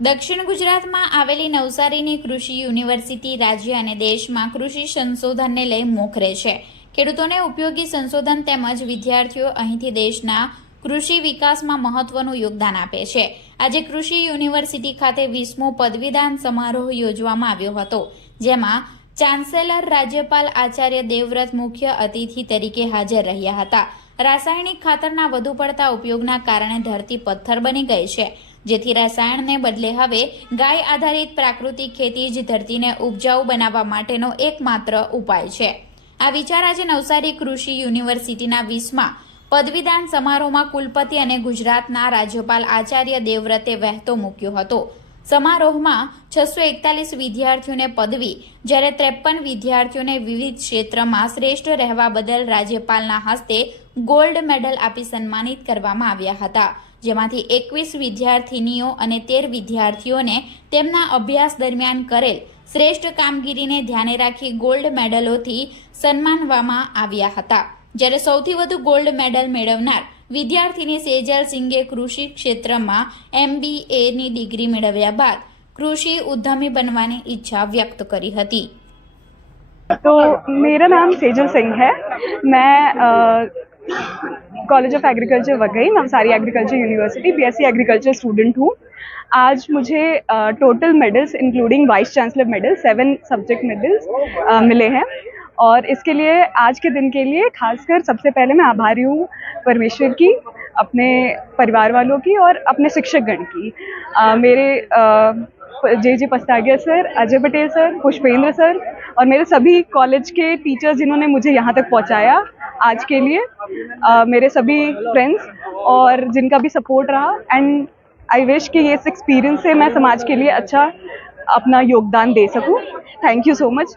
દક્ષિણ ગુજરાતમાં આવેલી નવસારીની કૃષિ યુનિવર્સિટી રાજ્ય અને દેશમાં કૃષિ સંશોધનને લઈ મોખરે છે. ખેડૂતોને ઉપયોગી સંશોધન તેમજ વિદ્યાર્થીઓ અહીંથી દેશના કૃષિ વિકાસમાં મહત્વનું યોગદાન આપે છે. આજે કૃષિ યુનિવર્સિટી ખાતે 20મો પદવીદાન સમારોહ યોજવામાં આવ્યો હતો, જેમાં ચાન્સેલર રાજ્યપાલ આચાર્ય દેવવ્રત મુખ્ય અતિથિ તરીકે હાજર રહ્યા હતા. રાસાયણિક ખાતરના વધુ પડતા ઉપયોગના કારણે ધરતી પથ્થર બની ગઈ છે, જેથી રસાયણને બદલે હવે ગાય આધારિત પ્રાકૃતિક ખેતી જ ધરતીને ઉપજાઉ બનાવવા માટેનો એકમાત્ર ઉપાય છે. આ વિચાર આજે નવસારી કૃષિ યુનિવર્સિટીના 20મા પદવીદાન સમારોહમાં કુલપતિ અને ગુજરાતના રાજ્યપાલ આચાર્ય દેવવ્રતે વહેતો મૂક્યો હતો. સમારોહમાં 641 વિદ્યાર્થીઓને પદવી, જ્યારે 53 વિદ્યાર્થીઓને વિવિધ ક્ષેત્રમાં શ્રેષ્ઠ રહેવા બદલ રાજ્યપાલના હસ્તે ગોલ્ડ મેડલ આપી સન્માનિત કરવામાં આવ્યા હતા, જેમાંથી 21 વિદ્યાર્થીનીઓ અને 13 વિદ્યાર્થીઓને તેમના અભ્યાસ દરમિયાન કરેલ શ્રેષ્ઠ કામગીરીને ધ્યાને રાખી ગોલ્ડ મેડલોથી સન્માનવામાં આવ્યા હતા. જ્યારે સૌથી વધુ ગોલ્ડ મેડલ મેળવનાર વિદ્યાર્થીની સેજલ સિંઘે કૃષિ ક્ષેત્રમાં MBAની ડિગ્રી મેળવ્યા બાદ કૃષિ ઉદ્યમી बनवानी इच्छा व्यक्त करी હતી. तो मेरा नाम सेजल सिंह है। मैं college of agriculture Waghai, Navsari agriculture university BSc agriculture student हूँ। आज मुझे total medals including vice chancellor medal 7 subject medals मिले हैं और इसके लिए आज के दिन के लिए खासकर सबसे पहले मैं आभारी हूँ परमेश्वर की, अपने परिवार वालों की और अपने शिक्षकगण की। मेरे JJ Pastagia sir, Ajay Patel sir, Pushpendra sir और मेरे सभी कॉलेज के टीचर्स जिन्होंने मुझे यहाँ तक पहुँचाया आज के लिए, मेरे सभी फ्रेंड्स और जिनका भी सपोर्ट रहा। एंड आई विश कि ये एक्सपीरियंस से मैं समाज के लिए अच्छा अपना योगदान दे सकूँ। Thank you so much.